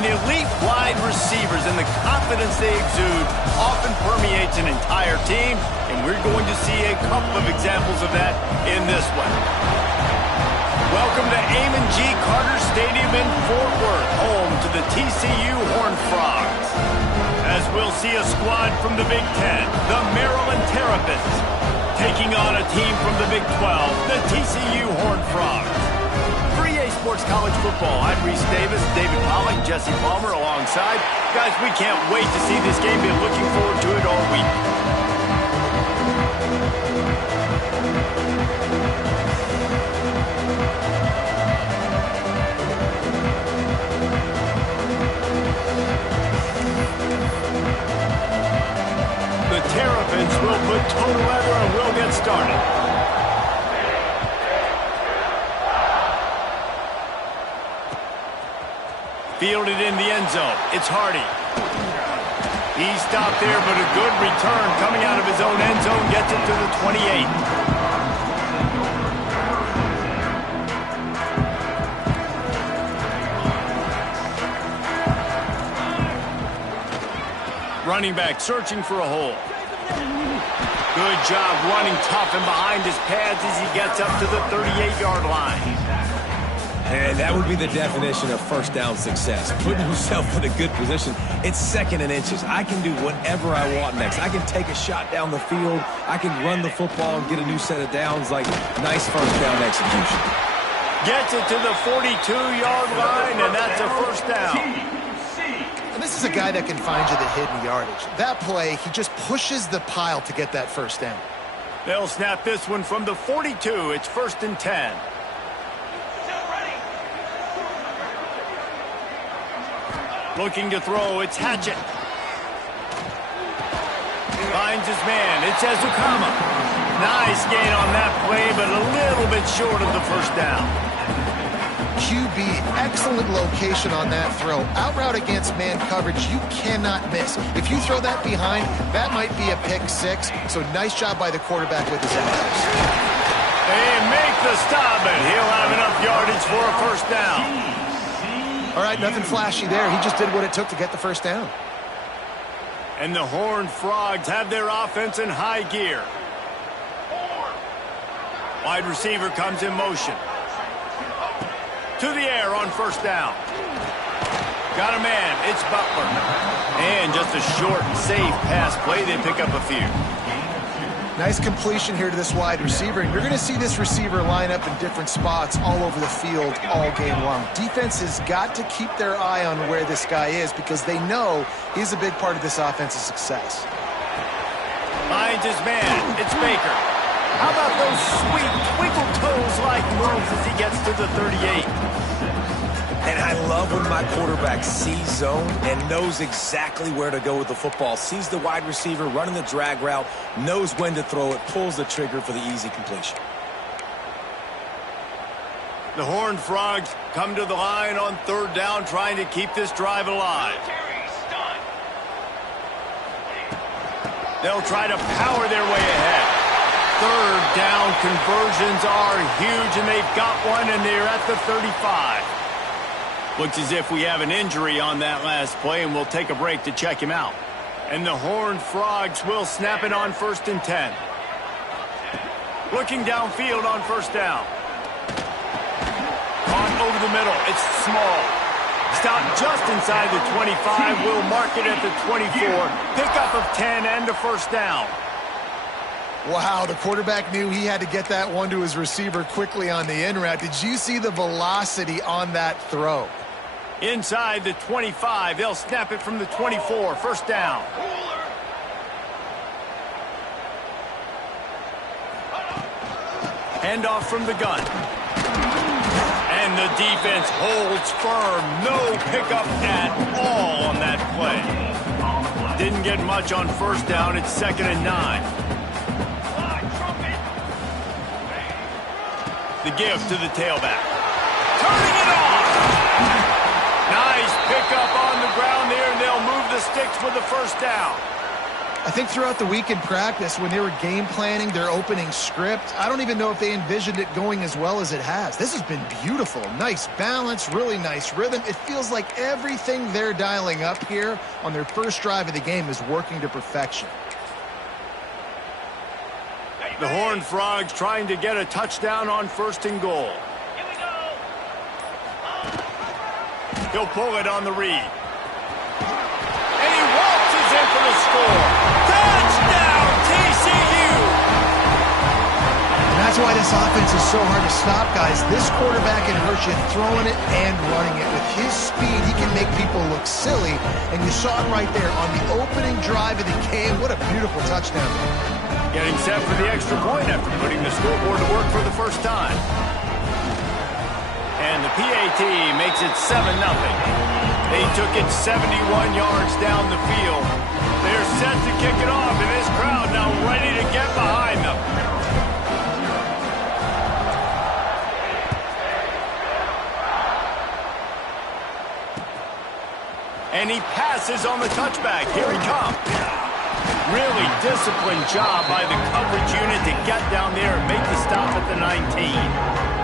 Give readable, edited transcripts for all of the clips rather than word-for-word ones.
And elite wide receivers and the confidence they exude often permeates an entire team, and we're going to see a couple of examples of that in this one. Welcome to Amon G. Carter Stadium in Fort Worth, home to the TCU Horned Frogs. As we'll see a squad from the Big Ten, the Maryland Terrapins, taking on a team from the Big 12, the TCU Horned Frogs. For EA Sports College Football, I'm Reese Davis, David Pollack, Jesse Palmer alongside. Guys, we can't wait to see this game. Been looking forward to it all week. The Terrapins will put total leather and we'll get started. Fielded in the end zone. It's Hardy. He stopped there, but a good return coming out of his own end zone. Gets it to the 28. Running back searching for a hole. Good job running tough and behind his pads as he gets up to the 38-yard line. And that would be the definition of first down success. Putting yourself in a good position. It's second and inches. I can do whatever I want next. I can take a shot down the field. I can run the football and get a new set of downs. Like, nice first down execution. Gets it to the 42-yard line, and that's a first down. And this is a guy that can find you the hidden yardage. That play, he just pushes the pile to get that first down. They'll snap this one from the 42. It's 1st and 10. Looking to throw, it's Hatchett. Finds his man, it's Ezukama. Nice gain on that play, but a little bit short of the first down. QB, excellent location on that throw. Out route against man coverage, you cannot miss. If you throw that behind, that might be a pick six. So nice job by the quarterback with his efforts. They make the stop, and he'll have enough yardage for a first down. All right, nothing flashy there. He just did what it took to get the first down. And the Horned Frogs have their offense in high gear. Wide receiver comes in motion. To the air on first down. Got a man, it's Butler. And just a short and safe pass play, they pick up a few. Nice completion here to this wide receiver. And you're going to see this receiver line up in different spots all over the field all game long. Defense has got to keep their eye on where this guy is because they know he's a big part of this offense's success. Finds his man. It's Baker. How about those sweet twinkle toes-like moves as he gets to the 38? And I love when my quarterback sees zone and knows exactly where to go with the football. Sees the wide receiver running the drag route, knows when to throw it, pulls the trigger for the easy completion. The Horned Frogs come to the line on third down, trying to keep this drive alive. They'll try to power their way ahead. Third down conversions are huge, and they've got one, and they're at the 35. Looks as if we have an injury on that last play, and we'll take a break to check him out. And the Horned Frogs will snap it on 1st and 10. Looking downfield on first down. Caught over the middle. It's Small. Stopped just inside the 25. We'll mark it at the 24. Pickup of 10 and a first down. Wow, the quarterback knew he had to get that one to his receiver quickly on the in route. Did you see the velocity on that throw? Inside the 25, they'll snap it from the 24. First down. Handoff from the gun. And the defense holds firm. No pickup at all on that play. Didn't get much on first down. It's 2nd and 9. The give to the tailback. Turning it on! Nice pickup on the ground there, and they'll move the sticks with the first down. I think throughout the week in practice, when they were game planning their opening script, I don't even know if they envisioned it going as well as it has. This has been beautiful. Nice balance, really nice rhythm. It feels like everything they're dialing up here on their first drive of the game is working to perfection. The Horned Frogs trying to get a touchdown on 1st and goal. Here we go. He'll pull it on the read. And he waltzes in for the score. Touchdown, TCU! And that's why this offense is so hard to stop, guys. This quarterback can hurt you throwing it and running it. With his speed, he can make people look silly. And you saw it right there on the opening drive of the game. What a beautiful touchdown. Getting set for the extra point after putting the scoreboard to work for the first time. And the PAT makes it 7-0. They took it 71 yards down the field. They're set to kick it off, and this crowd now ready to get behind them. And he passes on the touchback. Here he comes. Really disciplined job by the coverage unit to get down there and make the stop at the 19.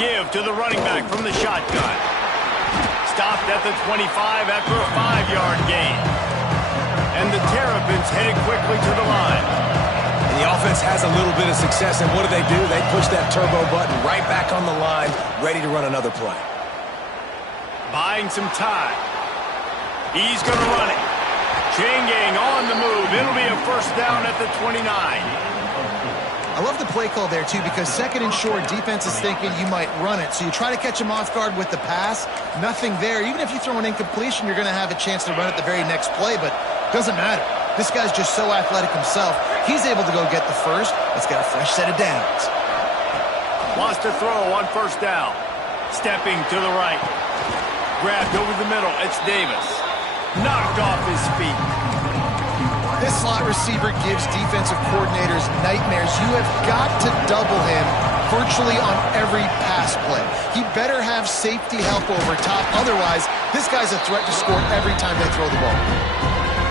Give to the running back from the shotgun. Stopped at the 25 after a 5-yard gain. And the Terrapins headed quickly to the line. And the offense has a little bit of success, and what do? They push that turbo button right back on the line, ready to run another play. Buying some time. He's going to run it. Changing on the move. It'll be a 1st down at the 29. I love the play call there, too, because 2nd and short, defense is thinking you might run it. So you try to catch him off guard with the pass. Nothing there. Even if you throw an incompletion, you're going to have a chance to run it the very next play, but it doesn't matter. This guy's just so athletic himself. He's able to go get the first. Let's get a fresh set of downs. Wants to throw on 1st down. Stepping to the right. Grabbed over the middle. It's Davis. Knocked off his feet. This slot receiver gives defensive coordinators nightmares. You have got to double him virtually on every pass play. He better have safety help over top. Otherwise, this guy's a threat to score every time they throw the ball.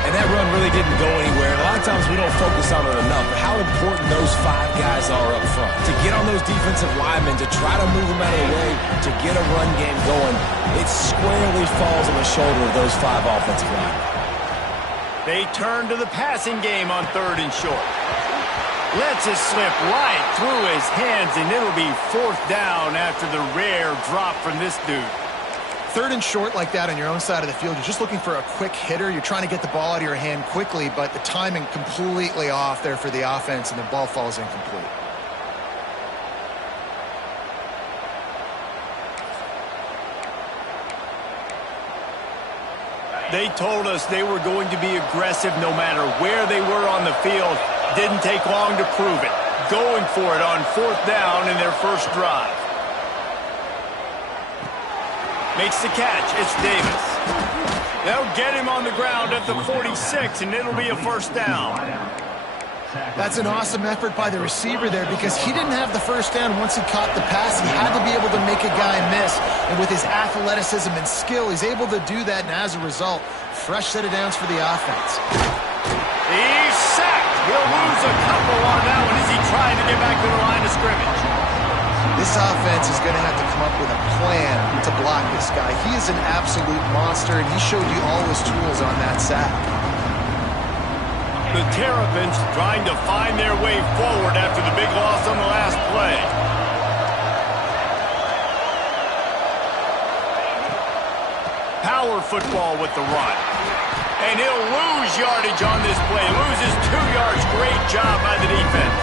And that run really didn't go anywhere. A lot of times we don't focus on it enough, but how important those 5 guys are up front. To get on those defensive linemen, to try to move them out of the way, to get a run game going, it squarely falls on the shoulder of those 5 offensive linemen. They turn to the passing game on 3rd and short. Lets it slip right through his hands, and it'll be 4th down after the rare drop from this dude. 3rd and short like that on your own side of the field, you're just looking for a quick hitter. You're trying to get the ball out of your hand quickly, but the timing completely off there for the offense, and the ball falls incomplete. They told us they were going to be aggressive no matter where they were on the field. Didn't take long to prove it. Going for it on 4th down in their first drive. Makes the catch. It's Davis. They'll get him on the ground at the 46, and it'll be a 1st down. That's an awesome effort by the receiver there because he didn't have the 1st down once he caught the pass. He had to be able to make a guy miss. And with his athleticism and skill, he's able to do that. And as a result, fresh set of downs for the offense. He's sacked. He'll lose a couple on that one as he tried to get back to the line of scrimmage. This offense is going to have to come up with a plan to block this guy. He is an absolute monster, and he showed you all his tools on that sack. The Terrapins trying to find their way forward after the big loss on the last play. Power football with the run. And he'll lose yardage on this play. Loses 2 yards. Great job by the defense.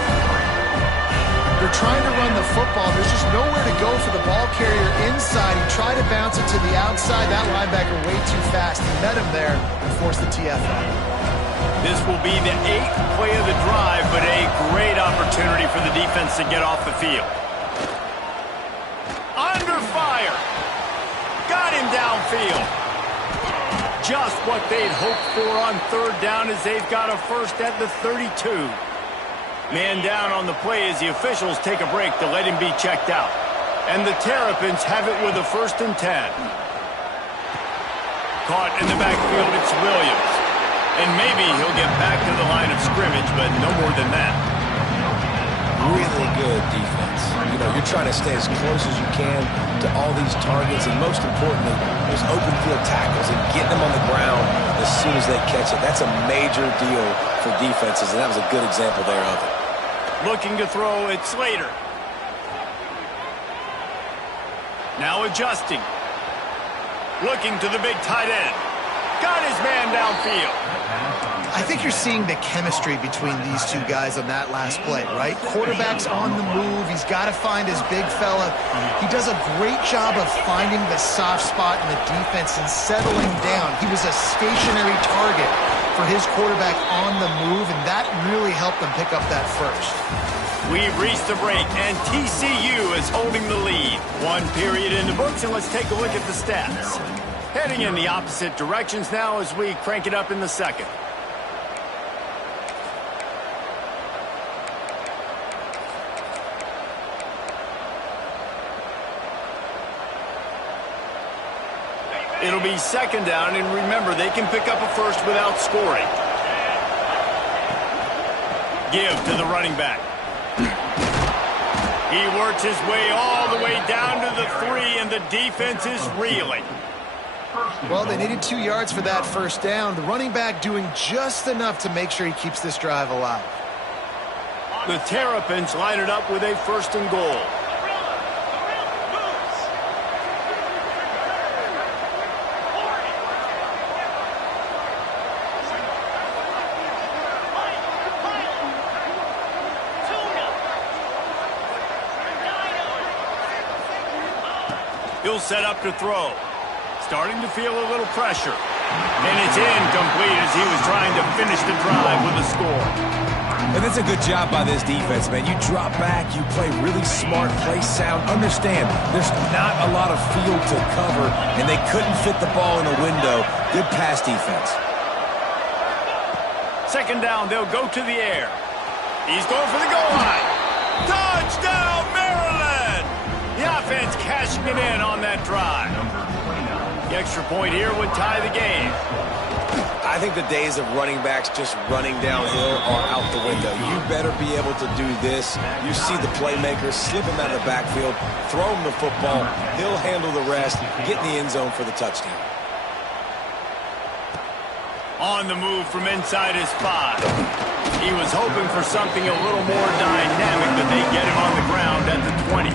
They're trying to run the football. There's just nowhere to go for the ball carrier inside. He tried to bounce it to the outside. That linebacker way too fast. He met him there and forced the TFL. This will be the 8th play of the drive, but a great opportunity for the defense to get off the field. Under fire. downfield. Just what they'd hoped for on third down as they've got a first at the 32. Man down on the play as the officials take a break to let him be checked out. And the Terrapins have it with a 1st and 10. Caught in the backfield, it's Williams. And maybe he'll get back to the line of scrimmage, but no more than that. Really good defense. You know, you're trying to stay as close as you can to all these targets, and most importantly, those open field tackles and getting them on the ground as soon as they catch it. That's a major deal for defenses, and that was a good example there of it. Looking to throw, it's Slater. Now adjusting. Looking to the big tight end. Got his man downfield. I think you're seeing the chemistry between these two guys on that last play, right? Quarterback's on the move. He's got to find his big fella. He does a great job of finding the soft spot in the defense and settling down. He was a stationary target for his quarterback on the move, and that really helped them pick up that first. We've reached the break, and TCU is holding the lead. 1 period in the books, and let's take a look at the stats. Heading in the opposite directions now as we crank it up in the second. It'll be 2nd down, and remember, they can pick up a first without scoring. Give to the running back. He works his way all the way down to the 3, and the defense is reeling. Well, they needed 2 yards for that first down. The running back doing just enough to make sure he keeps this drive alive. The Terrapins line it up with a 1st and goal. He'll set up to throw. Starting to feel a little pressure. And it's incomplete as he was trying to finish the drive with a score. And that's a good job by this defense, man. You drop back, you play really smart, play sound. Understand, there's not a lot of field to cover, and they couldn't fit the ball in a window. Good pass defense. 2nd down, they'll go to the air. He's going for the goal line. Touchdown, Maryland! The offense cashing it in on that drive. The extra point here would tie the game. I think the days of running backs just running downhill are out the window. You better be able to do this. You see the playmaker slip him out of the backfield, throw him the football, he'll handle the rest, get in the end zone for the touchdown. On the move from inside his 5. He was hoping for something a little more dynamic, but they get him on the ground at the 20.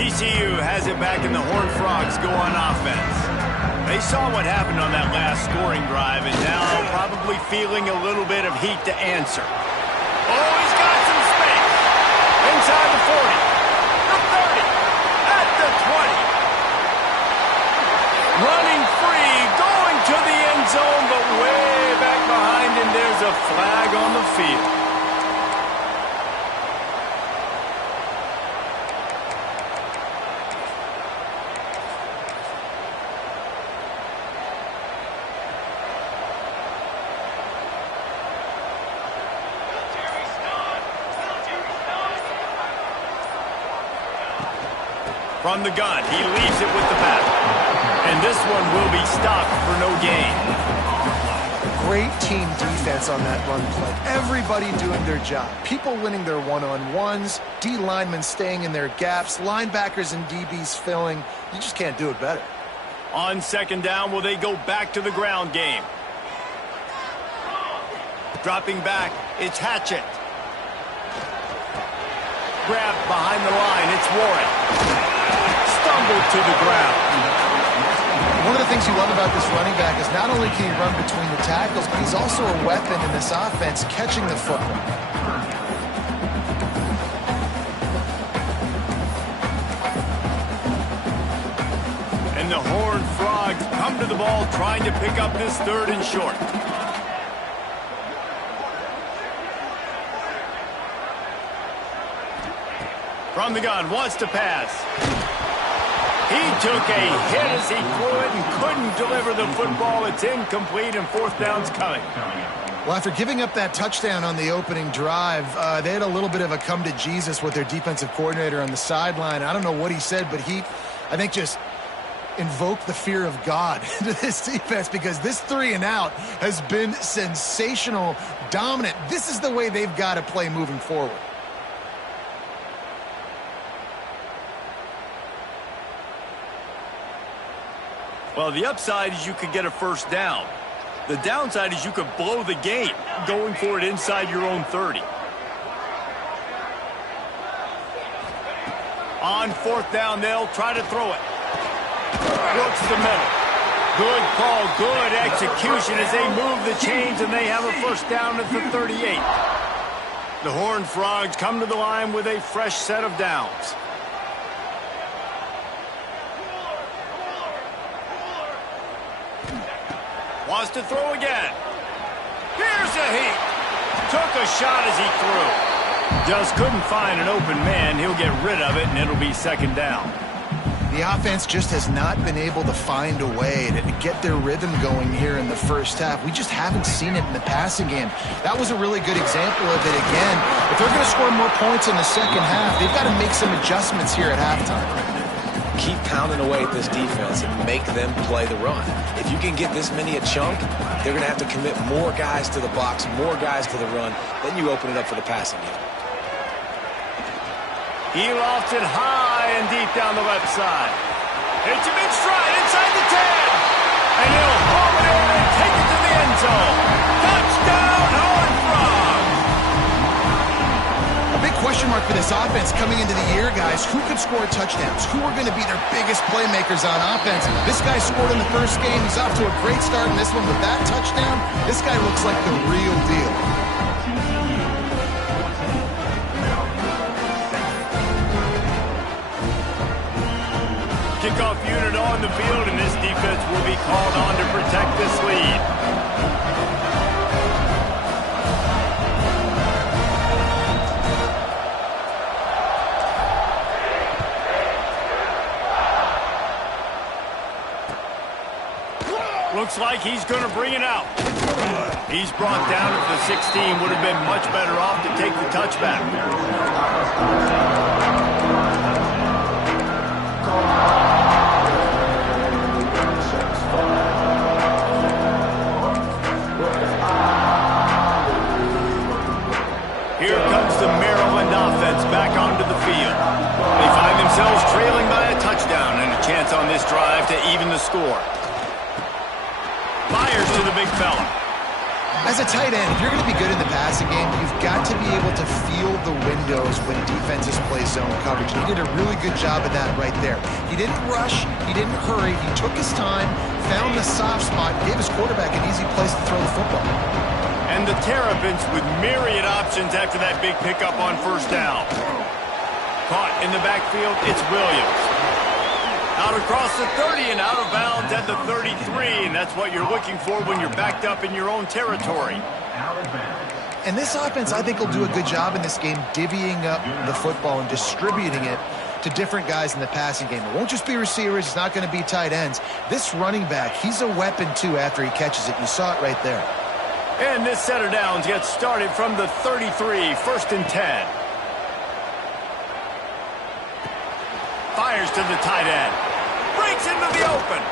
TCU has it back and the Horned Frogs go on offense. They saw what happened on that last scoring drive and now probably feeling a little bit of heat to answer. Oh, he's got some space. Inside the 40, the 30, at the 20. Running free, going to the end zone, but way back behind him, there's a flag on the field. From the gun, he leaves it with the back. And this one will be stopped for no gain. Great team defense on that run play. Everybody doing their job. People winning their one-on-ones, D linemen staying in their gaps, linebackers and DBs filling. You just can't do it better. On 2nd down, will they go back to the ground game? Dropping back, it's Hatchett. Grabbed behind the line, it's Warren. Stumbled to the ground. One of the things you love about this running back is not only can he run between the tackles, but he's also a weapon in this offense catching the football. And the Horned Frogs come to the ball trying to pick up this 3rd and short. From the gun, wants to pass. He took a hit as he threw it and couldn't deliver the football. It's incomplete, and fourth down's coming. Well, after giving up that touchdown on the opening drive, they had a little bit of a come to Jesus with their defensive coordinator on the sideline. I don't know what he said, but he, I think, just invoked the fear of God into this defense, because this 3-and-out has been sensational, dominant. This is the way they've got to play moving forward. Well, the upside is you could get a first down. The downside is you could blow the game going for it inside your own 30. On fourth down, they'll try to throw it. Works the middle. Good call, good execution as they move the chains, and they have a first down at the 38. The Horned Frogs come to the line with a fresh set of downs. Wants to throw again. Here's a heat. Took a shot as he threw. Just couldn't find an open man. He'll get rid of it, and it'll be second down. The offense just has not been able to find a way to get their rhythm going here in the first half. We just haven't seen it in the passing game. That was a really good example of it again. If they're going to score more points in the second half, they've got to make some adjustments here at halftime. Keep pounding away at this defense and make them play the run. If you can get this many a chunk, they're going to have to commit more guys to the box, more guys to the run. Then you open it up for the passing game. He lofts it high and deep down the left side. It's a big stride inside the 10. And he'll home it in and take it to the end zone. Touchdown, Horned Frogs! A big question mark for this offense coming into the year, guys. Who could score touchdowns? Who are going to be their biggest playmakers on offense? This guy scored in the first game. He's off to a great start in this one with that touchdown. This guy looks like the real deal. Kickoff unit on the field, and this defense will be called on to protect this lead. Looks like he's going to bring it out. He's brought down at the 16. Would have been much better off to take the touchback. Here comes the Maryland offense back onto the field. They find themselves trailing by a touchdown and a chance on this drive to even the score. Fires to the big fella. As a tight end, if you're going to be good in the passing game, you've got to be able to feel the windows when defenses play zone coverage. He did a really good job of that right there. He didn't rush. He didn't hurry. He took his time, found the soft spot, gave his quarterback an easy place to throw the football. And the Terrapins with myriad options after that big pickup on first down. Caught in the backfield, it's Williams. Out across the 30 and out of bounds at the 33, and that's what you're looking for when you're backed up in your own territory. And this offense, I think, will do a good job in this game divvying up the football and distributing it to different guys in the passing game. It won't just be receivers. It's not going to be tight ends. This running back, he's a weapon, too, after he catches it. You saw it right there. And this set of downs gets started from the 33, first and 10. Fires to the tight end. Breaks into the open.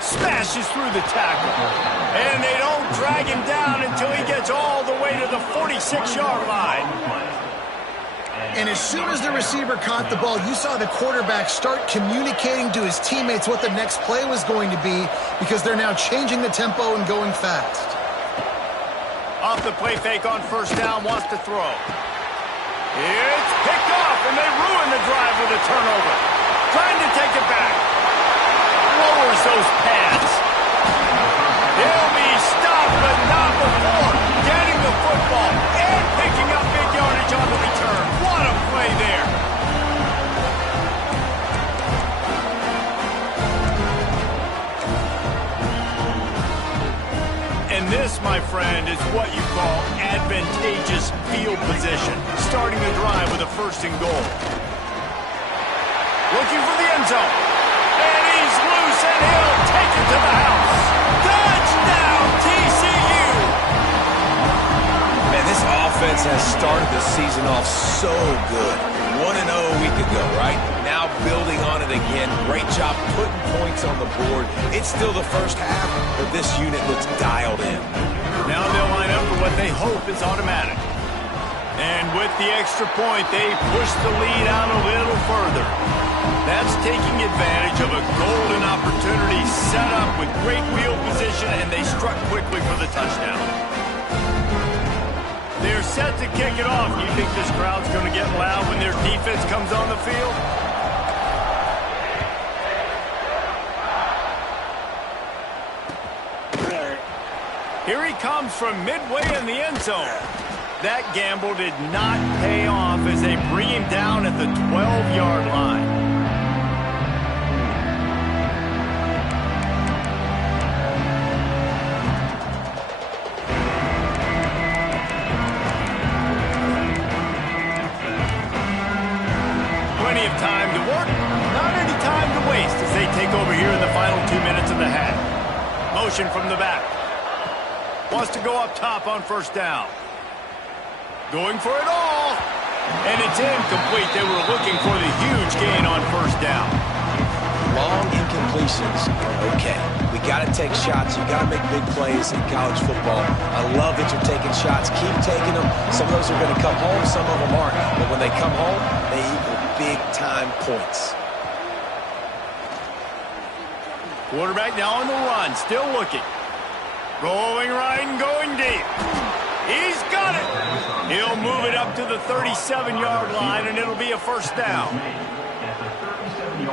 Smashes through the tackle. And they don't drag him down until he gets all the way to the 46-yard line. And as soon as the receiver caught the ball, you saw the quarterback start communicating to his teammates what the next play was going to be, because they're now changing the tempo and going fast. Off the play fake on first down, wants to throw. It's picked off, and they ruin the drive with a turnover. Trying to take it back. Lowers those pads. He'll be stopped, but not before getting the football and picking up big yardage on the return. What a play there. And this, my friend, is what you call advantageous field position. Starting the drive with a first and goal. looking for the end zone. And he's loose, and he'll take it to the house. Touchdown, TCU! Man, this offense has started the season off so good. 1-0 a week ago, right? Now building on it again. Great job putting points on the board. It's still the first half, but this unit looks dialed in. Now they'll line up for what they hope is automatic. And with the extra point, they push the lead out a little further. That's taking advantage of a golden opportunity set up with great field position, and they struck quickly for the touchdown. They're set to kick it off. You think this crowd's going to get loud when their defense comes on the field? Here he comes from midway in the end zone. That gamble did not pay off as they bring him down at the 12-yard line. Plenty of time to work, not any time to waste as they take over here in the final 2 minutes of the half. Motion from the back. Wants to go up top on first down. Going for it all. And it's incomplete. They were looking for the huge gain on first down. Long incompletions are okay. We got to take shots. You got to make big plays in college football. I love that you're taking shots. Keep taking them. Some of those are going to come home. Some of them aren't. But when they come home, they equal big-time points. Quarterback now on the run. Still looking. Rolling right and going deep. He's got it. He'll move it up to the 37-yard line, and it'll be a first down.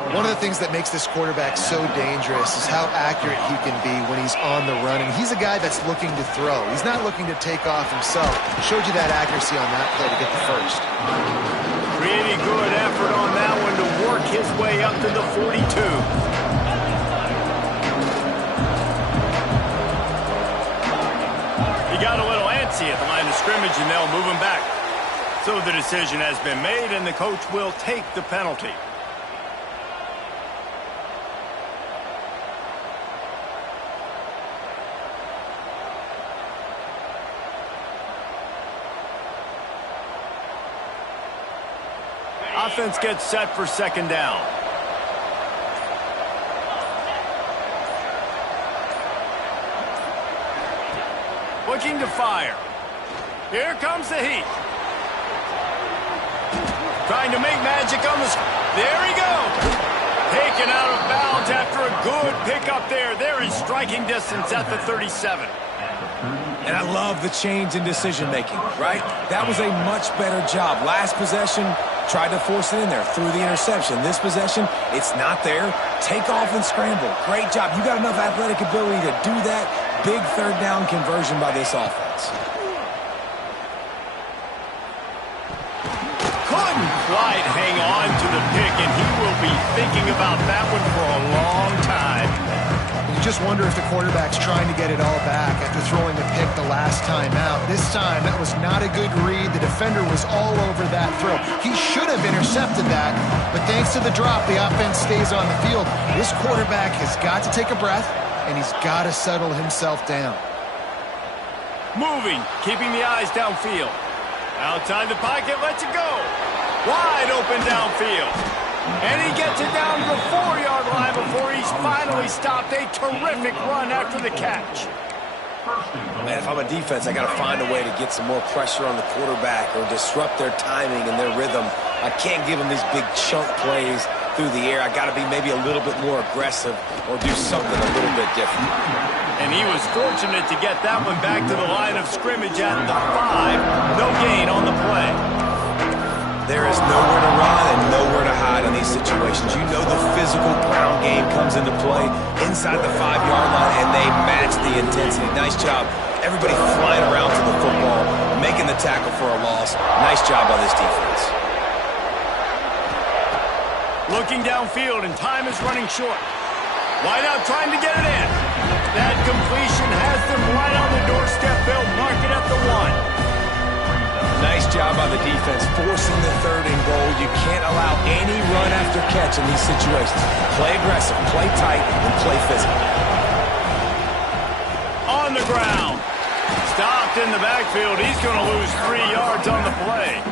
One of the things that makes this quarterback so dangerous is how accurate he can be when he's on the run. And he's a guy that's looking to throw. He's not looking to take off himself. Showed you that accuracy on that play to get the first. Pretty good effort on that one to work his way up to the 42. Got a little antsy at the line of scrimmage, and they'll move him back. So the decision has been made, and the coach will take the penalty. Offense gets set for second down. Looking to fire. Here comes the heat. Trying to make magic on the... There he goes. Taken out of bounds after a good pickup there. They're in striking distance at the 37. And I love the change in decision-making, right? That was a much better job. Last possession, tried to force it in there, threw the interception. This possession, it's not there. Take off and scramble. Great job. You got enough athletic ability to do that. Big third down conversion by this offense. Couldn't quite hang on to the pick, and he will be thinking about that one for a long time. You just wonder if the quarterback's trying to get it all back after throwing the pick the last time out. This time, that was not a good read. The defender was all over that throw. He should have intercepted that, but thanks to the drop, the offense stays on the field. This quarterback has got to take a breath, and he's got to settle himself down. Moving, keeping the eyes downfield. Outside the pocket, lets it go. Wide open downfield. And he gets it down to the 4-yard line before he's finally stopped. A terrific run after the catch. Man, if I'm a defense, I got to find a way to get some more pressure on the quarterback or disrupt their timing and their rhythm. I can't give them these big chunk plays through the air. I got to be maybe a little bit more aggressive or do something a little bit different. And he was fortunate to get that one back to the line of scrimmage at the 5. No gain on the play. There is nowhere to run and nowhere to hide in these situations. You know the physical ground game comes into play inside the 5-yard line, and they match the intensity. Nice job. Everybody flying around to the football, making the tackle for a loss. Nice job by this defense. Looking downfield, and time is running short. Wide out trying to get it in. That completion has them right on the doorstep. They'll mark it at the 1. Nice job by the defense, forcing the 3rd and goal. You can't allow any run after catch in these situations. Play aggressive, play tight, and play physical. On the ground. Stopped in the backfield. He's going to lose 3 yards on the play.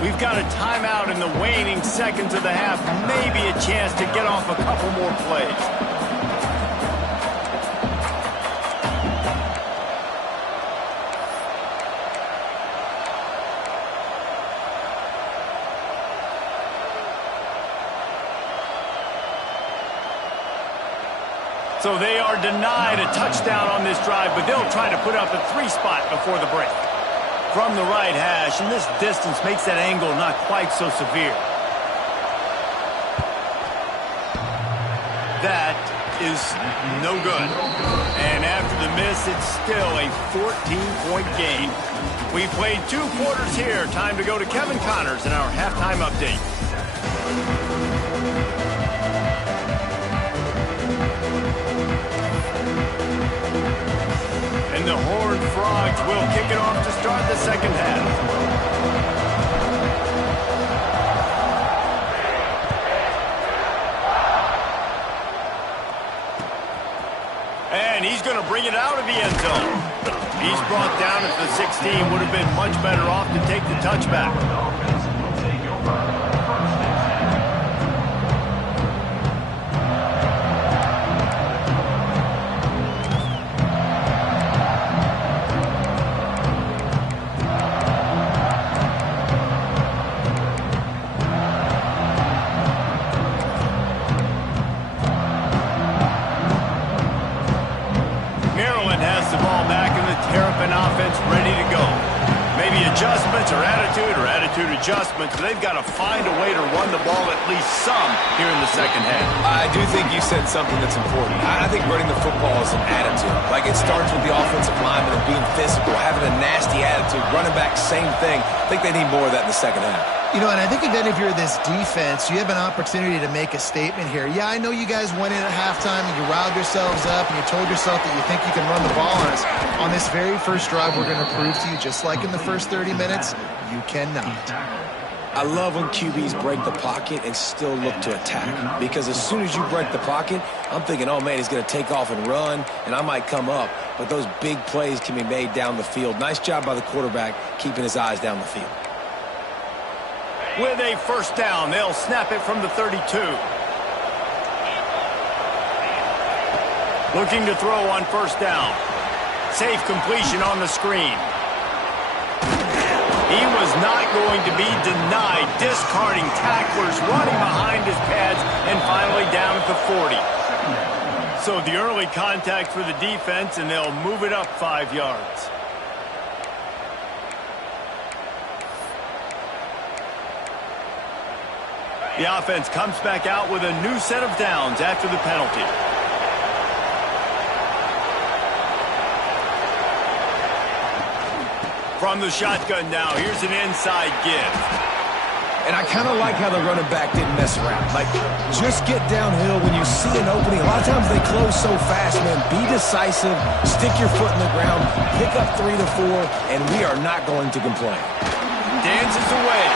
We've got a timeout in the waning seconds of the half. Maybe a chance to get off a couple more plays. So they are denied a touchdown on this drive, but they'll try to put up a 3 spot before the break. From the right hash, and this distance makes that angle not quite so severe. That is no good. And after the miss, it's still a 14-point game. We played 2 quarters here. Time to go to Kevin Connors in our halftime update. And the Horned Frogs will kick it off to start the second half. And he's going to bring it out of the end zone. He's brought down at the 16. Would have been much better off to take the touchback. Offense ready to go. Maybe adjustments or attitude adjustments. They've got to find a way to run the ball at least some here in the second half. I do think you said something that's important. I think running the football is an attitude. Like, it starts with the offensive lineman and being physical, having a nasty attitude. Running back, same thing. I think they need more of that in the second half. You know, and I think then if you're this defense, you have an opportunity to make a statement here. Yeah, I know you guys went in at halftime and you riled yourselves up and you told yourself that you think you can run the ball on us. On this very first drive, we're going to prove to you, just like in the first 30 minutes, you cannot. I love when QBs break the pocket and still look to attack. Because as soon as you break the pocket, I'm thinking, oh, man, he's going to take off and run, and I might come up. But those big plays can be made down the field. Nice job by the quarterback keeping his eyes down the field. With a first down, they'll snap it from the 32. Looking to throw on first down. Safe completion on the screen. He was not going to be denied, discarding tacklers, running behind his pads, and finally down at the 40. So the early contact for the defense, and they'll move it up 5 yards. The offense comes back out with a new set of downs after the penalty. From the shotgun now, here's an inside give. And I kind of like how the running back didn't mess around. Like, just get downhill when you see an opening. A lot of times they close so fast, man. Be decisive, stick your foot in the ground, pick up 3 to 4, and we are not going to complain. Dances away.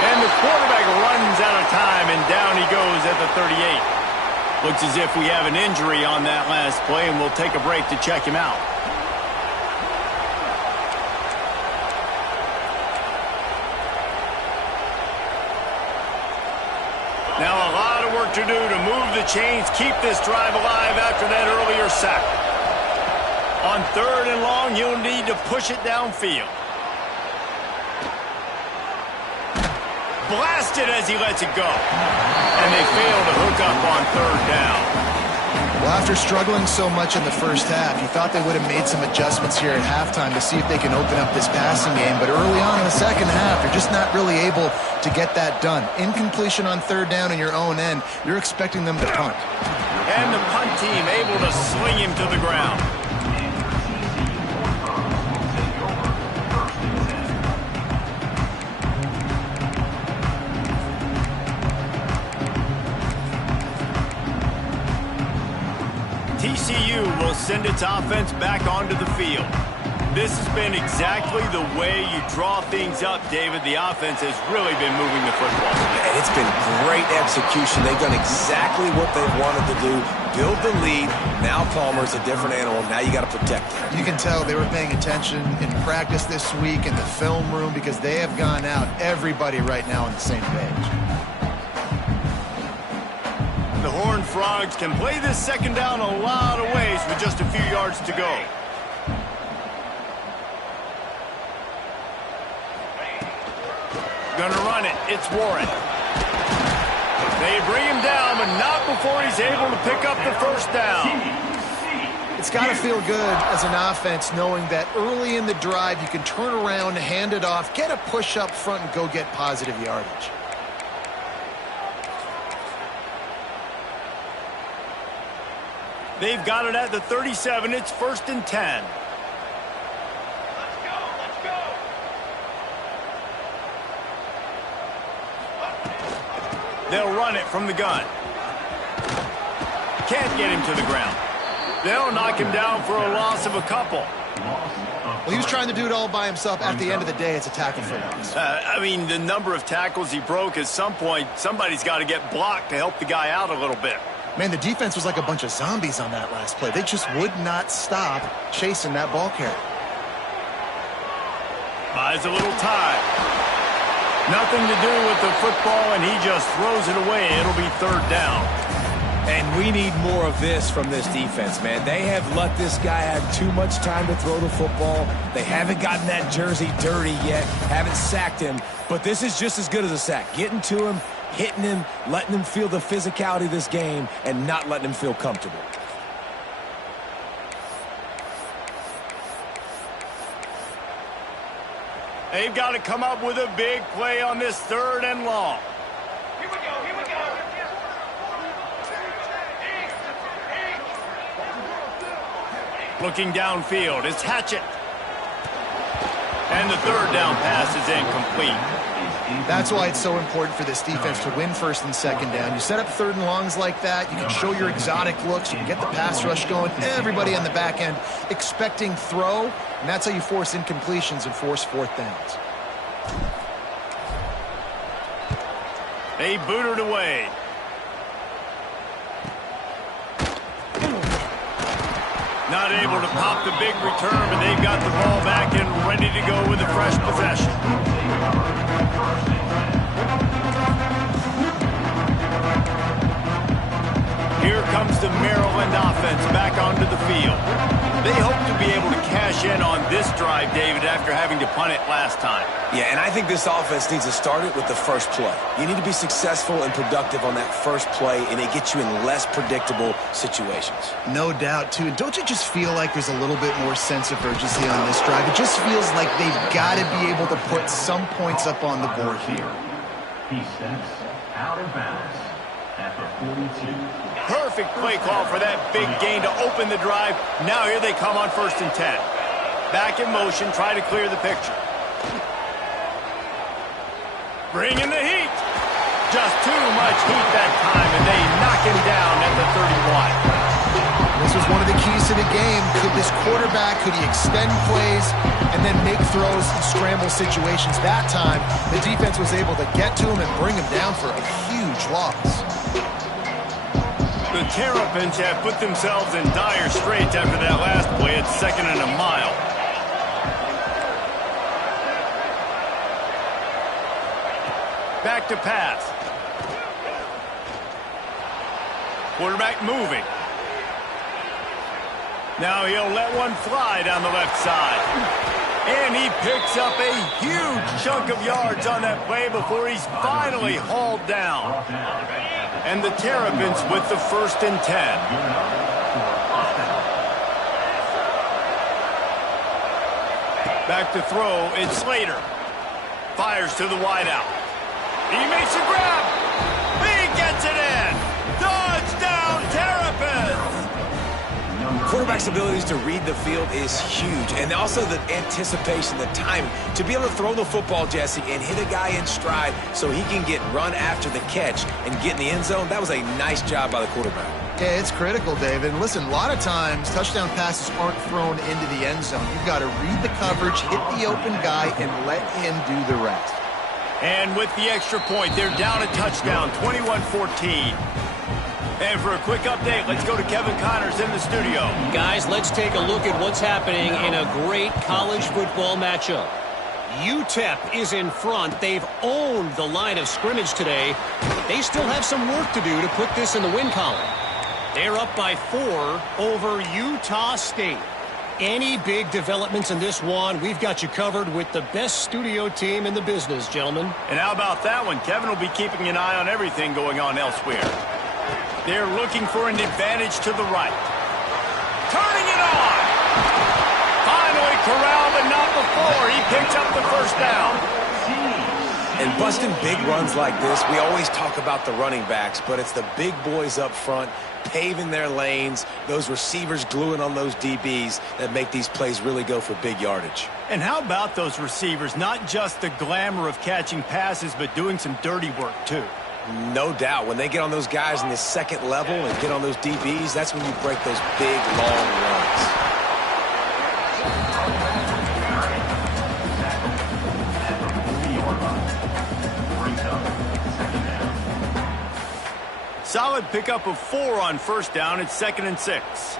And the quarterback runs out of time, and down he goes at the 38. Looks as if we have an injury on that last play, and we'll take a break to check him out. Now a lot of work to do to move the chains, keep this drive alive after that earlier sack. On 3rd and long, you'll need to push it downfield. Blasted as he lets it go. And they fail to hook up on 3rd down. Well, after struggling so much in the first half, you thought they would have made some adjustments here at halftime to see if they can open up this passing game. But early on in the second half, they're just not really able to get that done. Incompletion on 3rd down in your own end, you're expecting them to punt. And the punt team able to sling him to the ground. TCU will send its offense back onto the field. This has been exactly the way you draw things up, David. The offense has really been moving the football. And it's been great execution. They've done exactly what they've wanted to do. Build the lead. Now Palmer's a different animal. Now you got to protect him. You can tell they were paying attention in practice this week in the film room because they have gone out, everybody right now on the same page. The Horned Frogs can play this second down a lot of ways with just a few yards to go. Gonna run it. It's Warren. They bring him down, but not before he's able to pick up the first down. It's got to feel good as an offense knowing that early in the drive you can turn around, hand it off, get a push up front, and go get positive yardage. They've got it at the 37. It's 1st and 10. They'll run it from the gun. Can't get him to the ground. They'll knock him down for a loss of a couple. Well, he was trying to do it all by himself. At the end of the day, it's a tackle for loss. I mean, the number of tackles he broke, at some point, somebody's got to get blocked to help the guy out a little bit. Man, the defense was like a bunch of zombies on that last play. They just would not stop chasing that ball carrier. Buys a little time. Nothing to do with the football, and he just throws it away. It'll be 3rd down. And we need more of this from this defense, man. They have let this guy have too much time to throw the football. They haven't gotten that jersey dirty yet, haven't sacked him. But this is just as good as a sack. Getting to him, hitting him, letting him feel the physicality of this game, and not letting him feel comfortable. They've got to come up with a big play on this 3rd and long. Here we go, here we go. Looking downfield, it's Hatchett. And the 3rd down pass is incomplete. That's why it's so important for this defense to win 1st and 2nd down. You set up 3rd and longs like that, you can show your exotic looks, you can get the pass rush going, everybody on the back end expecting throw, and that's how you force incompletions and force 4th downs. They boot it away. Not able to pop the big return, but they've got the ball back and ready to go with a fresh possession. Here comes the Maryland offense back onto the field. They hope to be able to cash in on this drive, David, after having to punt it last time. Yeah, and I think this offense needs to start it with the first play. You need to be successful and productive on that first play, and it gets you in less predictable situations. No doubt, too. And don't you just feel like there's a little bit more sense of urgency on this drive? It just feels like they've got to be able to put some points up on the board here. He steps out of bounds at the 42. Perfect play call for that big gain to open the drive. Now here they come on 1st and 10. Back in motion, try to clear the picture. Bring in the heat. Just too much heat that time, and they knock him down at the 31. This was one of the keys to the game. Could this quarterback, could he extend plays and then make throws in scramble situations? That time, the defense was able to get to him and bring him down for a huge loss. The Terrapins have put themselves in dire straits after that last play. It's 2nd and a mile. Back to pass. Quarterback moving. Now he'll let one fly down the left side. And he picks up a huge chunk of yards on that play before he's finally hauled down. And the Terrapins with the 1st and 10. Back to throw, it's Slater. Fires to the wideout. He makes a grab. He gets it in. Touchdown, Terrapins! Quarterback's abilities to read the field is huge, and also the anticipation, the timing. To be able to throw the football, Jesse, and hit a guy in stride so he can get run after the catch and get in the end zone, that was a nice job by the quarterback. Yeah, it's critical, David. And listen, a lot of times, touchdown passes aren't thrown into the end zone. You've got to read the coverage, hit the open guy, and let him do the rest. And with the extra point, they're down a touchdown, 21-14. And for a quick update, let's go to Kevin Connors in the studio. Guys, let's take a look at what's happening in a great college football matchup. UTEP is in front. They've owned the line of scrimmage today. They still have some work to do to put this in the win column. They're up by 4 over Utah State. Any big developments in this one, we've got you covered with the best studio team in the business, gentlemen. And how about that one? Kevin will be keeping an eye on everything going on elsewhere. They're looking for an advantage to the right. Turning it on! Finally corralled, but not before. He picks up the first down. And busting big runs like this, we always talk about the running backs, but it's the big boys up front paving their lanes, those receivers gluing on those DBs that make these plays really go for big yardage. And how about those receivers? Not just the glamour of catching passes, but doing some dirty work too. No doubt. When they get on those guys in the second level and get on those DBs, that's when you break those big, long runs. Solid pickup of 4 on first down. It's 2nd and 6. Let's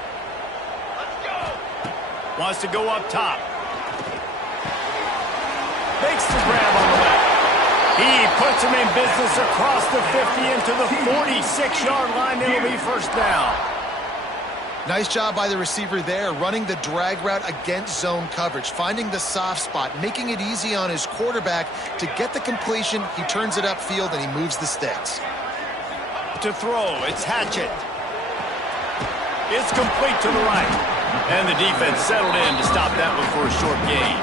go. Wants to go up top. Makes the grab on the left. He puts him in business across the 50 into the 46-yard line. It'll be first down. Nice job by the receiver there, running the drag route against zone coverage, finding the soft spot, making it easy on his quarterback to get the completion. He turns it upfield, and he moves the sticks. To throw, it's Hatchett. It's complete to the right. And the defense settled in to stop that one for a short gain.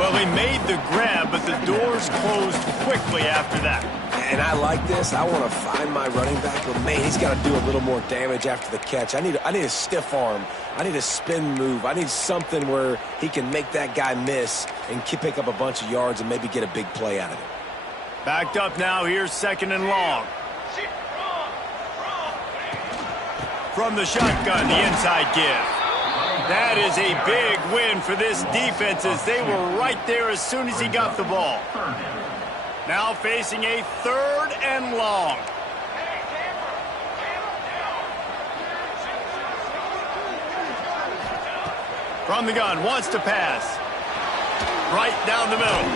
Well, he made the grab, but the doors closed quickly after that. And I like this. I want to find my running back, but man, he's got to do a little more damage after the catch. I need a stiff arm. I need a spin move. I need something where he can make that guy miss and pick up a bunch of yards and maybe get a big play out of it. Backed up now. Here's 2nd and long. From the shotgun, the inside give. That is a big win for this defense as they were right there as soon as he got the ball. Now facing a 3rd and long. From the gun, wants to pass. Right down the middle.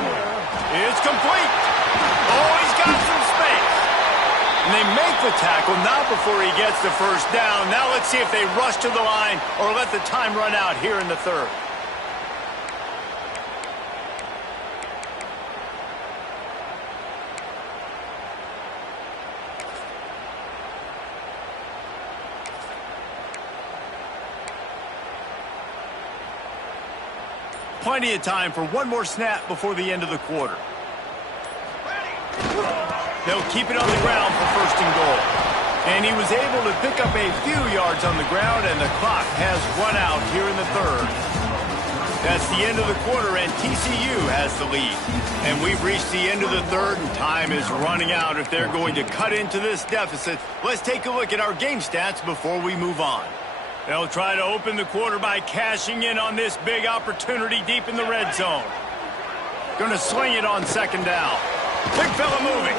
It's complete. Oh, he's got some space. And they make the tackle, not before he gets the first down. Now let's see if they rush to the line or let the time run out here in the 3rd. Plenty of time for one more snap before the end of the quarter. They'll keep it on the ground for 1st and goal. And he was able to pick up a few yards on the ground, and the clock has run out here in the 3rd. That's the end of the quarter, and TCU has the lead. And we've reached the end of the 3rd, and time is running out if they're going to cut into this deficit. Let's take a look at our game stats before we move on. They'll try to open the quarter by cashing in on this big opportunity deep in the red zone. Going to sling it on 2nd down. Big fella moving.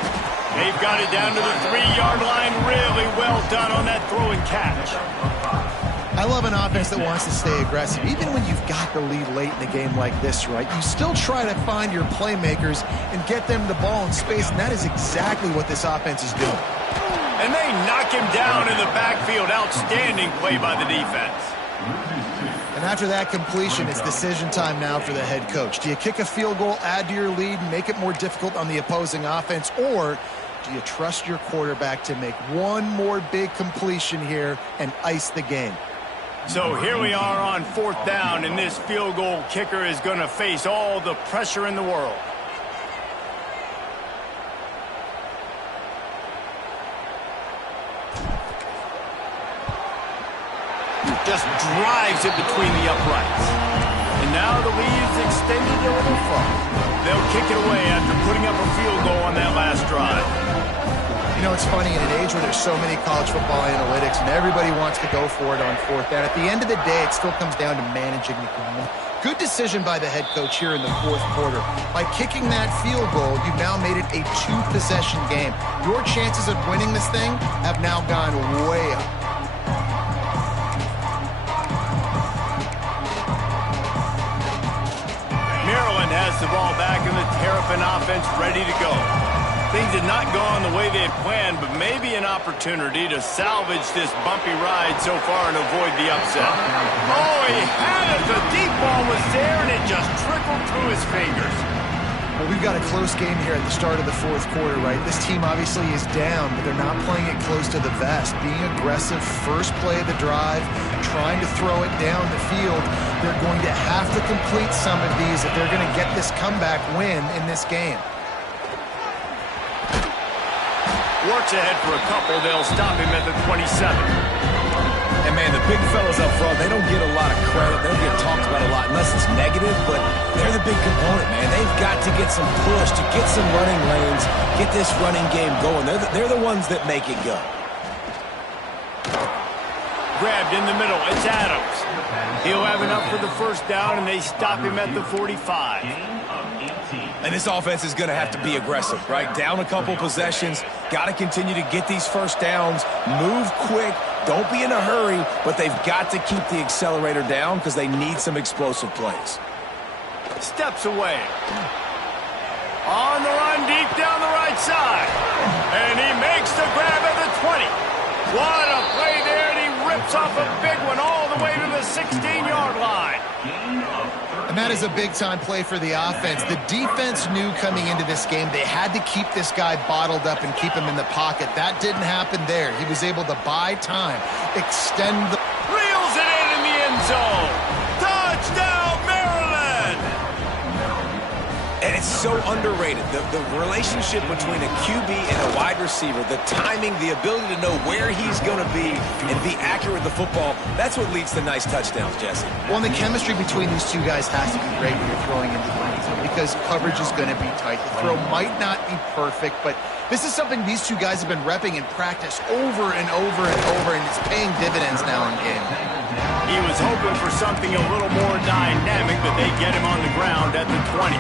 They've got it down to the 3-yard line. Really well done on that throw and catch. I love an offense that wants to stay aggressive. Even when you've got the lead late in a game like this, right, you still try to find your playmakers and get them the ball in space, and that is exactly what this offense is doing. And they knock him down in the backfield. Outstanding play by the defense. And after that completion, it's decision time now for the head coach. Do you kick a field goal, add to your lead, and make it more difficult on the opposing offense, or do you trust your quarterback to make one more big completion here and ice the game? So here we are on 4th down, and this field goal kicker is going to face all the pressure in the world. Just drives it between the uprights. And now the lead is extended a little far. They'll kick it away after putting up a field goal on that last drive. know, it's funny, in an age where there's so many college football analytics and everybody wants to go for it on fourth down, at the end of the day, it still comes down to managing the game. Good decision by the head coach here in the fourth quarter. By kicking that field goal, you've now made it a two-possession game. Your chances of winning this thing have now gone way up. Maryland has the ball back in the Terrapin offense ready to go. Things did not go on the way they had planned, but maybe an opportunity to salvage this bumpy ride so far and avoid the upset. Oh, he had it! The deep ball was there, and it just trickled through his fingers. Well, we've got a close game here at the start of the fourth quarter, right? This team obviously is down, but they're not playing it close to the vest. Being aggressive, first play of the drive, trying to throw it down the field. They're going to have to complete some of these if they're going to get this comeback win in this game. Works ahead for a couple. They'll stop him at the 27. And, man, the big fellas up front, they don't get a lot of credit. They don't get talked about a lot unless it's negative, but they're the big component, man. They've got to get some push, to get some running lanes, get this running game going. They're the ones that make it go. Grabbed in the middle. It's Adams. He'll have enough for the first down, and they stop him at the 45. And this offense is going to have to be aggressive, right? Down a couple possessions, got to continue to get these first downs, move quick, don't be in a hurry, but they've got to keep the accelerator down because they need some explosive plays. Steps away. On the run, deep down the right side. And he makes the grab at the 20. What a play there, and he rips off a big one all the way to the 16-yard line. And that is a big-time play for the offense. The defense knew coming into this game they had to keep this guy bottled up and keep him in the pocket. That didn't happen there. He was able to buy time, extend the... Reels it in the end zone. Touchdown, Maryland! And it's so underrated. The relationship between a QB and a wide receiver, the timing, the ability to know where he's going to be and be accurate with the football, that's what leads to nice touchdowns, Jesse. Well, and the chemistry between these two guys has to be great when you're throwing into the end zone because coverage is going to be tight. The throw might not be perfect, but this is something these two guys have been repping in practice over and over and over, and it's paying dividends now in game. He was hoping for something a little more dynamic, but they get him on the ground at the 20.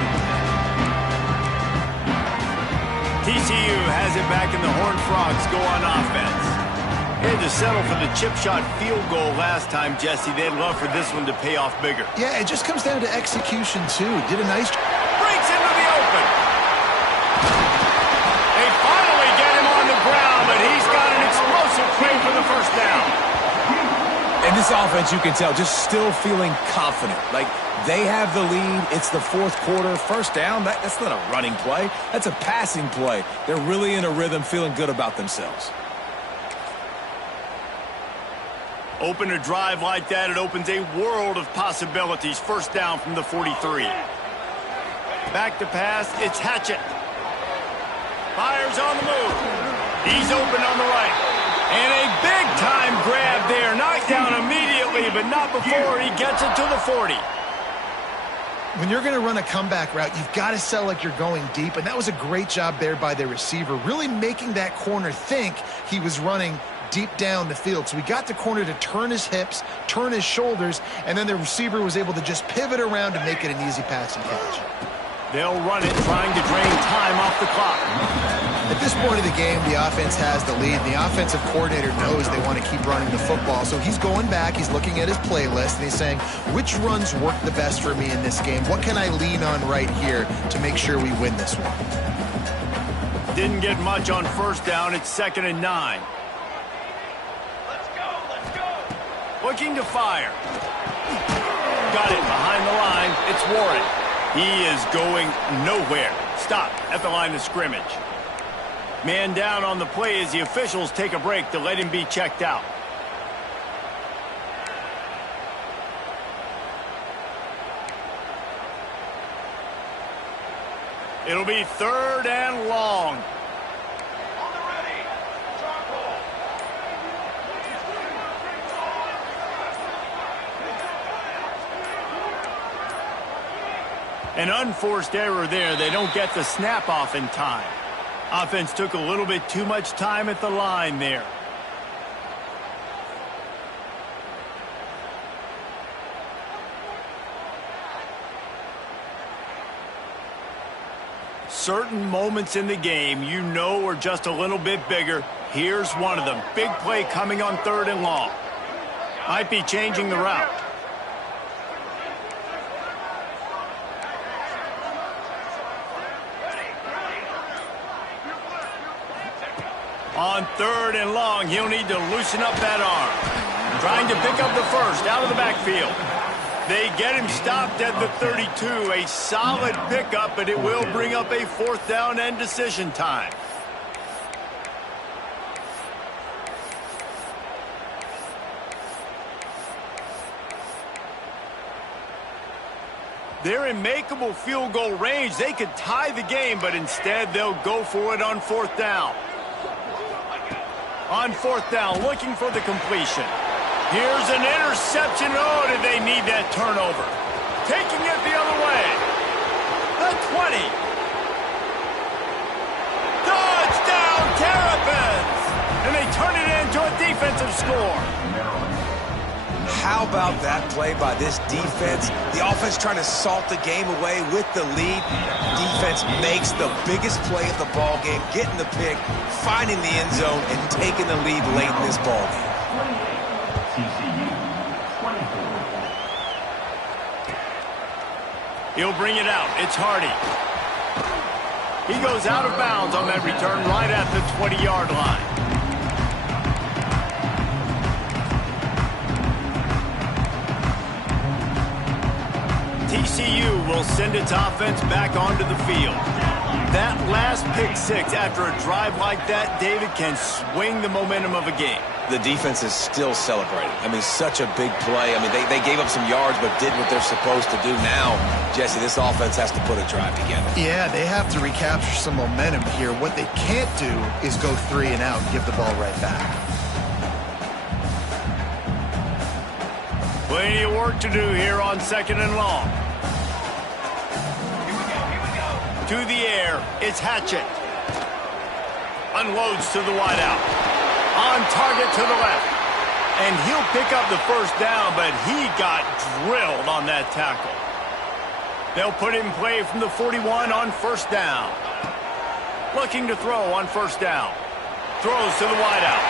TCU has it back, and the Horned Frogs go on offense. They had to settle for the chip shot field goal last time, Jesse. They'd love for this one to pay off bigger. Yeah, it just comes down to execution, too. Did a nice... Breaks into the open. They finally get him on the ground, but he's got an explosive play for the first down. And this offense, you can tell, just still feeling confident. Like, they have the lead. It's the fourth quarter. First down, that's not a running play. That's a passing play. They're really in a rhythm, feeling good about themselves. Open a drive like that, it opens a world of possibilities. First down from the 43. Back to pass, it's Hatchett. Fires on the move. He's open on the right. And a big-time grab there. Knocked down immediately, but not before he gets it to the 40. When you're going to run a comeback route, you've got to sell like you're going deep, and that was a great job there by the receiver, really making that corner think he was running deep down the field. So he got the corner to turn his hips, turn his shoulders, and then the receiver was able to just pivot around to make it an easy pass and catch. They'll run it, trying to drain time off the clock. At this point of the game, the offense has the lead. The offensive coordinator knows they want to keep running the football. So he's going back, he's looking at his playlist, and he's saying, which runs work the best for me in this game? What can I lean on right here to make sure we win this one? Didn't get much on first down. It's 2nd and 9. Let's go. Looking to fire. Got it behind the line. It's Warren. He is going nowhere. Stop at the line of scrimmage. Man down on the play as the officials take a break to let him be checked out. It'll be 3rd and long. On the ready. Charcoal. An unforced error there. They don't get the snap off in time. Offense took a little bit too much time at the line there. Certain moments in the game you know are just a little bit bigger. Here's one of them. Big play coming on 3rd and long. Might be changing the route. On 3rd and long, he'll need to loosen up that arm. Trying to pick up the first out of the backfield. They get him stopped at the 32. A solid pickup, but it will bring up a 4th down and decision time. They're in makeable field goal range. They could tie the game, but instead they'll go for it on 4th down. On 4th down, looking for the completion. Here's an interception. Oh, did they need that turnover? Taking it the other way. The 20. Touchdown, Terrapins! And they turn it into a defensive score. How about that play by this defense? The offense trying to salt the game away with the lead. Defense makes the biggest play of the ball game, getting the pick, finding the end zone, and taking the lead late in this ball game. He'll bring it out. It's Hardy. He goes out of bounds on that return right at the 20-yard line. TCU will send its offense back onto the field. That last pick six after a drive like that, David, can swing the momentum of a game. The defense is still celebrating. I mean, such a big play. I mean, they gave up some yards but did what they're supposed to do. Now, Jesse, this offense has to put a drive together. Yeah, they have to recapture some momentum here. What they can't do is go 3 and out and give the ball right back. Plenty of work to do here on 2nd and long. To the air, it's Hatchett. Unloads to the wideout. On target to the left. And he'll pick up the first down, but he got drilled on that tackle. They'll put him in play from the 41 on 1st down. Looking to throw on 1st down. Throws to the wideout.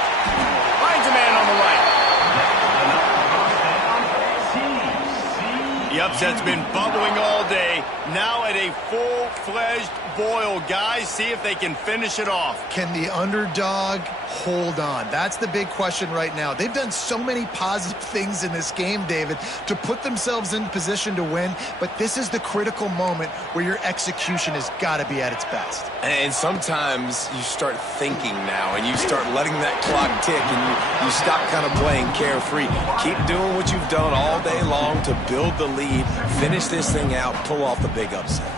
Finds a man on the right. The upset's been bubbling all day. Now at a full-fledged boil. Guys, see if they can finish it off. Can the underdog hold on? That's the big question right now. They've done so many positive things in this game, David, to put themselves in position to win, but this is the critical moment where your execution has got to be at its best. And sometimes you start thinking now, and you start letting that clock tick, and you stop kind of playing carefree. Keep doing what you've done all day long to build the lead, finish this thing out, pull off the big upset.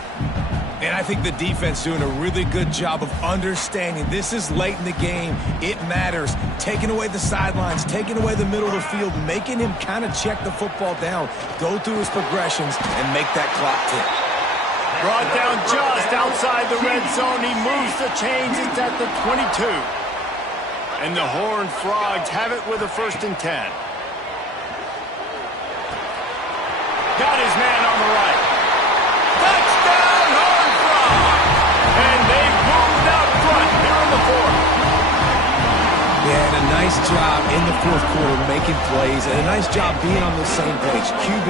And I think the defense doing a really good job of understanding this is late in the game. It matters. Taking away the sidelines, taking away the middle of the field, making him kind of check the football down, go through his progressions, and make that clock tick. Brought down just outside the red zone. He moves the chains. It's at the 22. And the Horned Frogs have it with a 1st and 10. Got his man on the right. Touchdown, Horned Frogs! And they've moved out front here in the 4th. Yeah, and a nice job in the 4th quarter making plays, and a nice job being on the same page. QB,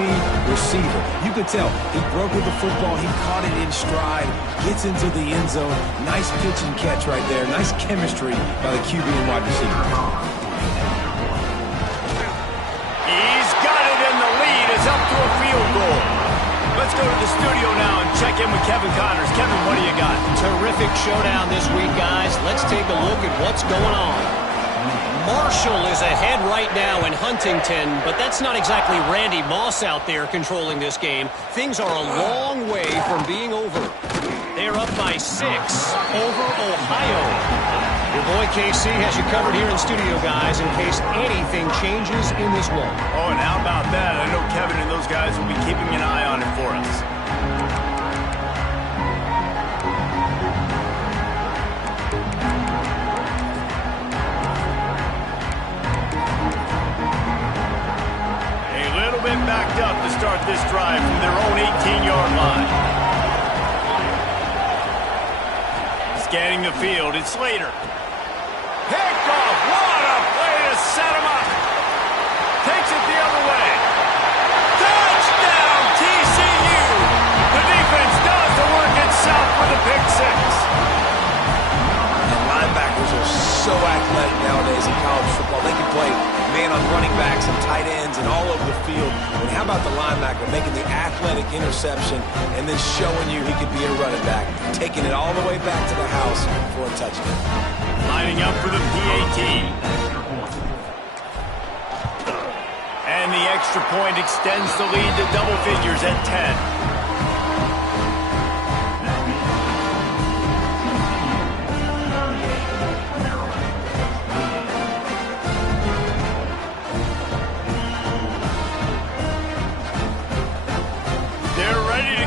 receiver. You could tell he broke with the football. He caught it in stride, gets into the end zone. Nice pitch and catch right there. Nice chemistry by the QB and wide receiver. He's got it, and the lead is up to a field goal. Let's go to the studio now and check in with Kevin Connors. Kevin, what do you got? Terrific showdown this week, guys. Let's take a look at what's going on. Marshall is ahead right now in Huntington, but that's not exactly Randy Moss out there controlling this game. Things are a long way from being over. They're up by 6 over Ohio. Your boy KC has you covered here in studio, guys, in case anything changes in this one. Oh, and how about that? I know Kevin and those guys will be keeping an eye on it for us. backed up to start this drive from their own 18-yard line. Scanning the field, it's Slater. Picked off. What a play to set him up. Takes it the other way. Touchdown, TCU. The defense does the work itself with a pick six. And linebackers are so athletic nowadays in college football. They can play man on running backs and tight ends and all over the field. And how about the linebacker making the athletic interception and then showing you he could be a running back, taking it all the way back to the house for a touchdown. Lining up for the PAT. And the extra point extends the lead to double figures at 10.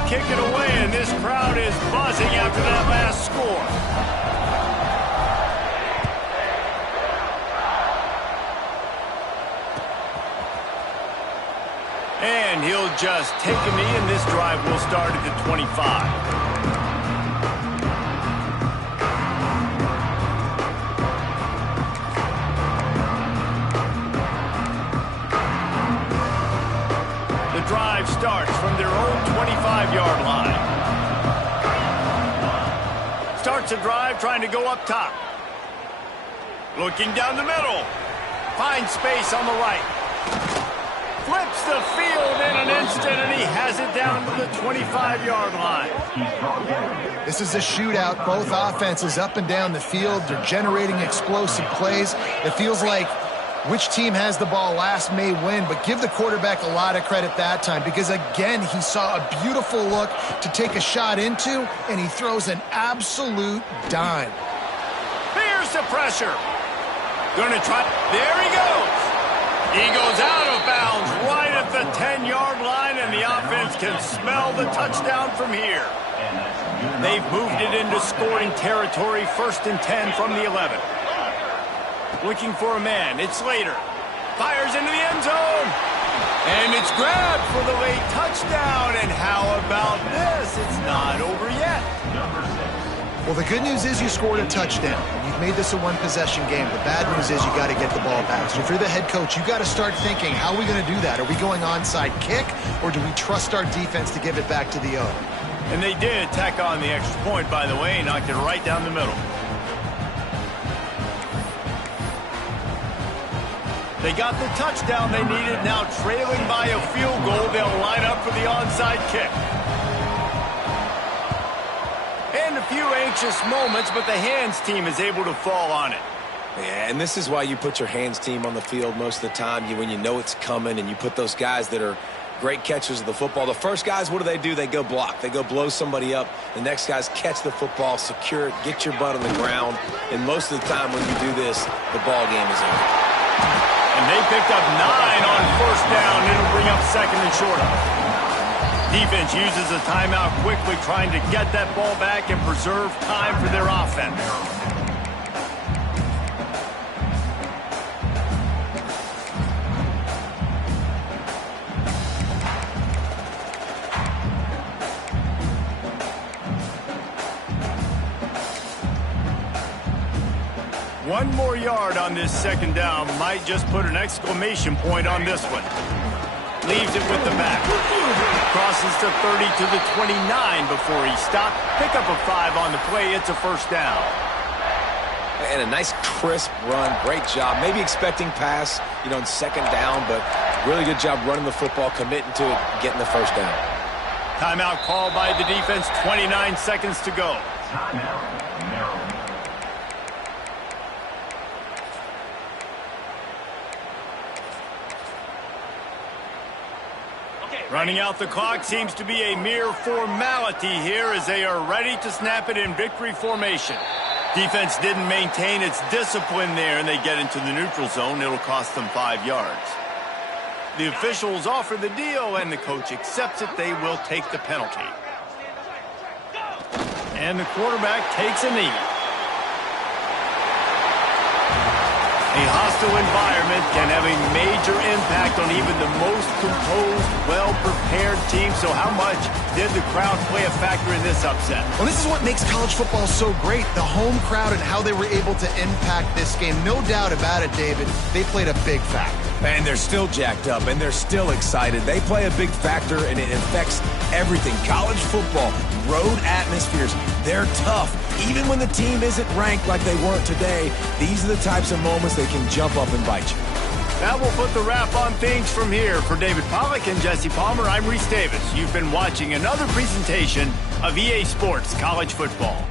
Kick it away, and this crowd is buzzing after that last score. And he'll just take a knee, and this drive will start at the 25. Drive starts from their own 25-yard line. Starts a drive trying to go up top. Looking down the middle. Finds space on the right. Flips the field in an instant, and he has it down to the 25-yard line. This is a shootout. Both offenses up and down the field. They're generating explosive plays. It feels like which team has the ball last may win, but give the quarterback a lot of credit that time because, again, he saw a beautiful look to take a shot into, and he throws an absolute dime. Here's the pressure. Gonna try. There he goes. He goes out of bounds right at the 10-yard line, and the offense can smell the touchdown from here. They've moved it into scoring territory, 1st and 10 from the 11. Looking for a man. It's Slater. Fires into the end zone. And it's grabbed for the late touchdown. And how about this? It's not over yet. Well, the good news is you scored a touchdown. You've made this a one-possession game. The bad news is you got to get the ball back. So if you're the head coach, you got to start thinking, how are we going to do that? Are we going onside kick, or do we trust our defense to give it back to the O? And they did tack on the extra point, by the way, and knocked it right down the middle. They got the touchdown they needed. Now trailing by a field goal, they'll line up for the onside kick. And a few anxious moments, but the hands team is able to fall on it. Yeah, and this is why you put your hands team on the field most of the time when you know it's coming, and you put those guys that are great catchers of the football. The first guys, what do? They go block. They go blow somebody up. The next guys catch the football, secure it, get your butt on the ground. And most of the time when you do this, the ball game is over. And they picked up 9 on 1st down. It'll bring up 2nd and short. Defense uses a timeout quickly, trying to get that ball back and preserve time for their offense. One more yard on this 2nd down might just put an exclamation point on this one. Leaves it with the back. Crosses the 30 to the 29 before he stopped. Pick up a 5 on the play. It's a 1st down. And a nice crisp run. Great job. Maybe expecting pass, in 2nd down, but really good job running the football, committing to it, getting the 1st down. Timeout called by the defense. 29 seconds to go. Timeout, Maryland. Running out the clock seems to be a mere formality here as they are ready to snap it in victory formation. Defense didn't maintain its discipline there, and they get into the neutral zone. It'll cost them 5 yards. The officials offer the deal, and the coach accepts it. They will take the penalty. And the quarterback takes a knee. A hostile environment can have a major impact on even the most composed, well-prepared team. So how much did the crowd play a factor in this upset? Well, this is what makes college football so great, the home crowd and how they were able to impact this game. No doubt about it, David. They played a big factor. And they're still jacked up, and they're still excited. They play a big factor, and it affects everything. College football, road atmospheres, they're tough. Even when the team isn't ranked like they weren't today, these are the types of moments they can jump up and bite you. That will put the wrap on things from here. For David Pollack and Jesse Palmer, I'm Reese Davis. You've been watching another presentation of EA Sports College Football.